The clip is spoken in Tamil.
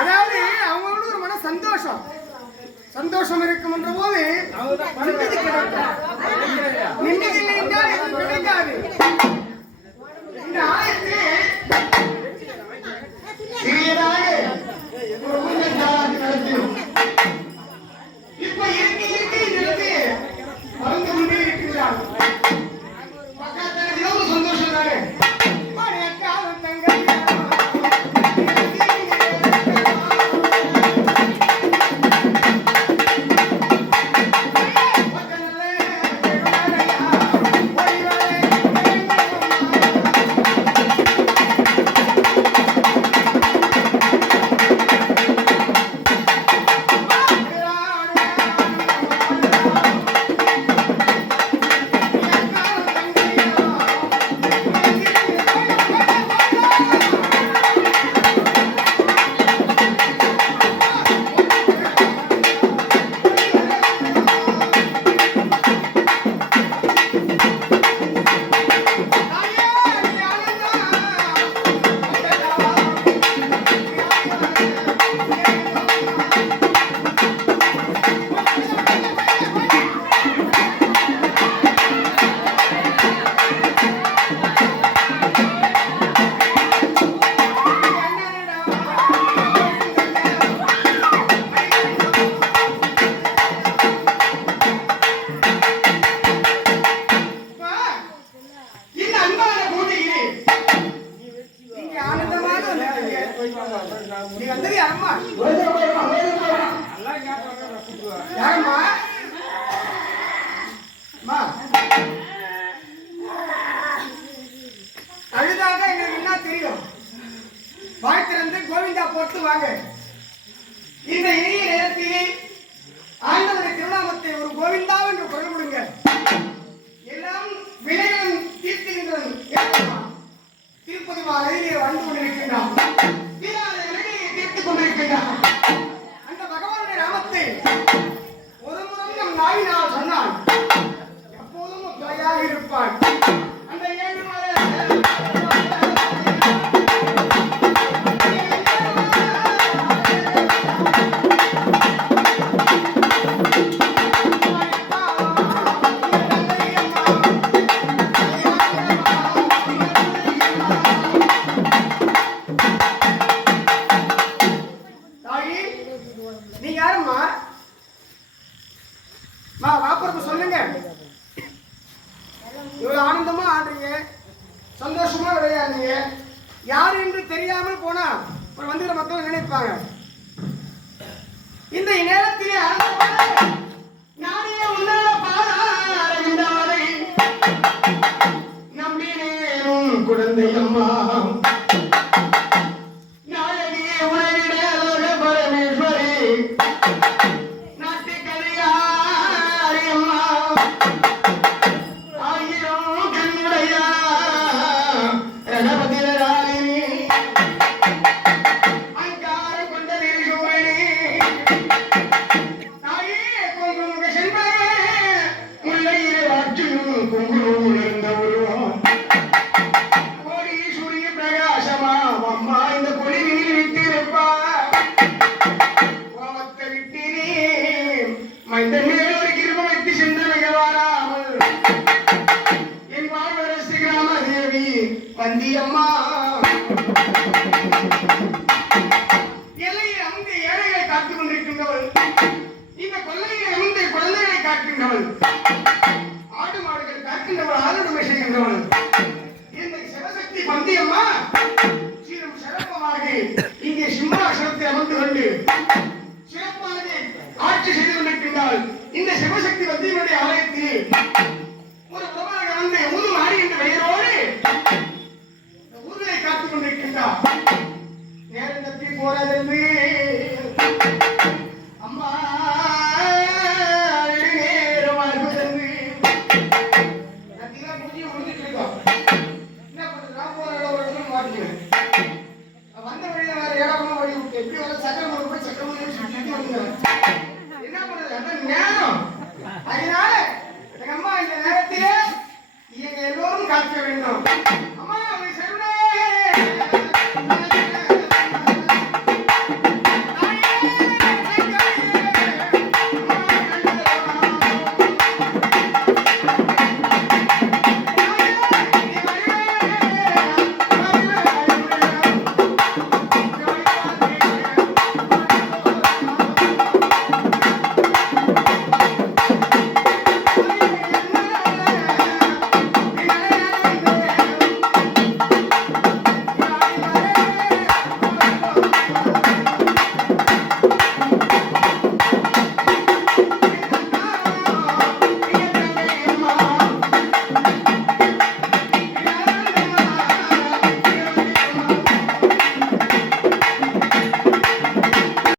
அதாவது அவங்களோட ஒரு மன சந்தோஷம் சந்தோஷம் இருக்கும் என்ற போது நிம்மதி கிடைக்கும். நிம்மதி என்றால் எதுவும் கிடைக்காது. இந்த ஆயத்திலே இப்ப இருக்கு மறந்து கொண்டே இருக்கிறார். பக்கத்துல சந்தோஷம் தானே அழுதாக எங்களுக்கு என்ன தெரியும்? வாழ்த்திறந்து கோவிந்தா போட்டு வாங்க. இந்த இனிய நேரத்திலே ஆண்டவருடைய திருநாமத்தை ஒரு கோவிந்தா என்று குரல் கொடுங்க. எல்லாம் வினைகளும் தீர்த்துகின்றன. தீர்ப்பது நதியிலே வந்து கொண்டிருக்கின்றான். தீர்த்துக் கொண்டிருக்கின்றான். அந்த பகவானுடைய நாமத்தை ஒரு முறை நம் நாவினால் சொன்னால் எப்போதும் துணையாக இருப்பான். அந்த 7 மாத வந்து தெரியாமல் போனா ஒரு வந்துகிற மக்கள் நினைப்பாங்க. இந்த நேரத்திலே நானே உன்னால பாராடுகின்றாரை நம்பினேனும் குழந்தை அம்மா நாயகியே உலகிட அழக பரமேஸ்வரி நாட்டு கலையாரி அம்மா ஆயிரம் கண்ணுடையா ரணபதிராலினி அங்கார கொண்ட நிறுவனி நாயே கொங்குமுக செல்வரே முல்லையிலே ஆற்றியும் குங்குமம் உணர்ந்த உருவம் கோடி சூரிய பிரகாசமா அம்மா இந்த பொலிவில் விட்டிருப்பா கோபத்தை விட்டினே மைந்த மேல் ஒரு கிருபம் வைத்து சிந்தனைக வாராமல் என் வாழ்வரசு கிராம தேவி வந்தியம்மா